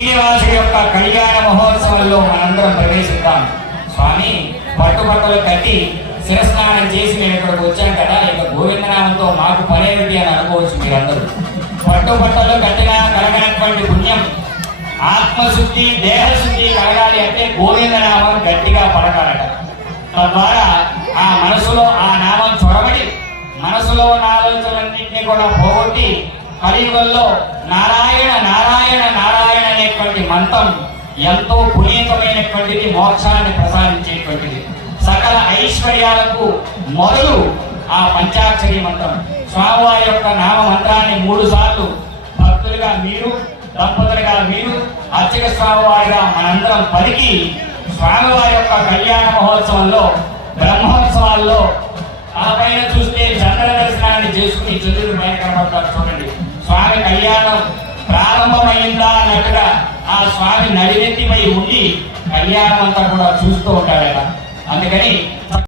శ్రీనివాసుడి యొక్క కళ్యాణ మహోత్సవంలో మనందరం ప్రవేశిద్దాం. స్వామి పట్టుబట్టలు కట్టి శిరస్నానం చేసి మేము ఇక్కడికి వచ్చాం కదా, ఇక గోవిందనామంతో మాకు పనేమిటి అని అనుకోవచ్చు మీరందరూ. పట్టుబట్టలు కట్టినా కలగనటువంటి పుణ్యం, ఆత్మశుద్ధి దేహశుద్ధి కలగాలి అంటే గోవిందనామం గట్టిగా పడకాలట. తద్వారా ఆ మనసులో ఆ నామం చొరబడి మనసులో ఉన్న ఆలోచనలన్నింటినీ కూడా పోగొట్టి కలియుగంలో నారాయణ నారాయణ నారాయణ అనేటువంటి మంత్రం ఎంతో పునీతమైనటువంటిది, మోక్షాన్ని ప్రసాదించేటువంటిది. సకల ఐశ్వర్యాలకు మొదలు ఆ పంచాక్షరి మంత్రం. స్వామివారి యొక్క నామ మంత్రాన్ని 3 సార్లు భక్తులుగా మీరు, దంపతులుగా మీరు, అర్చక స్వామివారిగా మనందరం పలికి స్వామివారి యొక్క కళ్యాణ మహోత్సవంలో బ్రహ్మోత్సవాల్లో ఆ పైన చూస్తే చంద్ర దర్శనాన్ని చేసుకుని చంద్రుడు పైన కనబడతారు. చూడండి, స్వామి కళ్యాణం ప్రారంభమైందా అన్నట్టుగా ఆ స్వామి నడినెత్తిపై ఉండి కళ్యాణం అంతా కూడా చూస్తూ ఉంటాడట. అందుకని